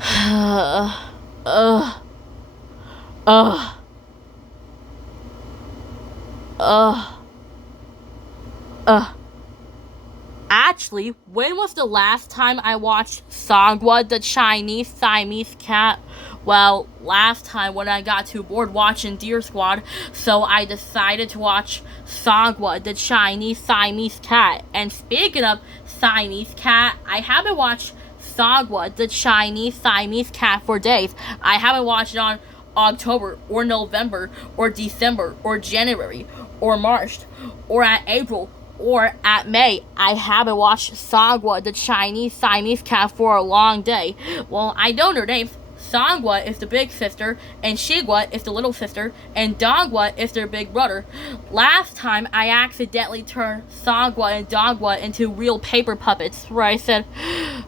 uh, uh, uh, uh. Actually, when was the last time I watched Songwa the Chinese Siamese cat? Well, last time when I got too bored watching Deer Squad, so I decided to watch Songwa the Chinese Siamese cat. And speaking of Siamese cat, I haven't watched Songwa the Chinese Siamese cat for days. I haven't watched it on October or November or December or January or March or at April or at May. I haven't watched Songwa the Chinese Siamese cat for a long day. Well, I know their names. Songwa is the big sister, and Shigwa is the little sister, and Dongwa is their big brother. Last time, I accidentally turned Songwa and Dongwa into real paper puppets, where I said,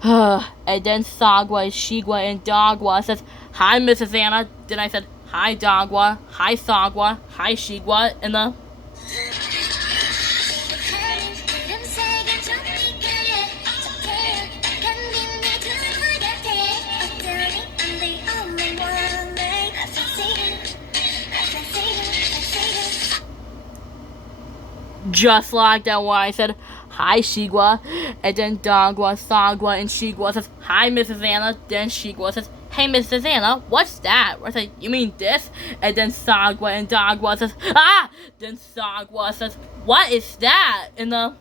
and then Songwa, Shigwa, and Dongwa says, "Hi, Mrs. Anna." Then I said, "Hi, Dongwa. Hi, Songwa. Hi, Shigwa," and the just like that when I said, "Hi, Shigwa," and then Dongwa, Songwa, and Shigwa says, "Hi, Mrs. Anna." Then Shigwa says, "Hey, Mrs. Anna, what's that?" I say, "You mean this?" And then Songwa and Dongwa says, "Ah!" Then Songwa says, "What is that?" And the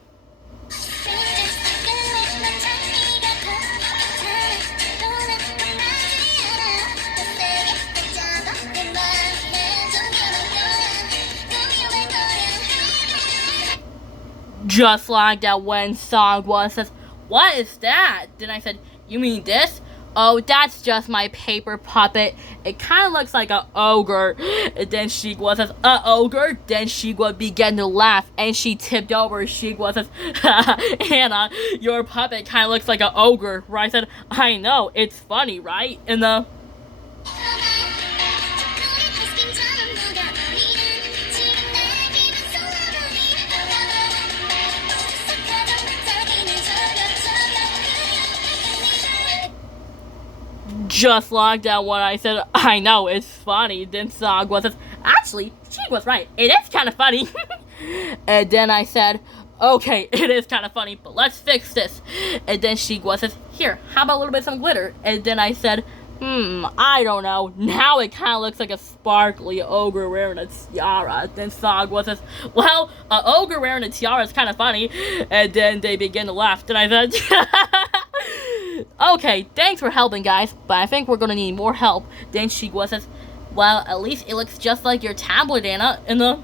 just like that when Songwa says, "What is that?" Then I said, "You mean this?" "Oh, that's just my paper puppet. It kind of looks like an ogre." And then Shigwa says, "A ogre?" Then Shigwa began to laugh, and she tipped over. Shigwa says, "Anna, your puppet kind of looks like an ogre." Where I said, "I know, it's funny, right?" And the just like that when I said, "I know, it's funny." Then Songwa says, "Actually, she was right. It is kind of funny." And then I said, "Okay, it is kind of funny, but let's fix this." And then Shigwa says, "Here, how about a little bit of some glitter?" And then I said, I don't know. Now it kind of looks like a sparkly ogre wearing a tiara." Then Songwa says, "Well, an ogre wearing a tiara is kind of funny." And then they begin to laugh. Then I said, "Okay, thanks for helping, guys, but I think we're gonna need more help." Then Shigwa says, "Well, at least it looks just like your tablet, Anna." And the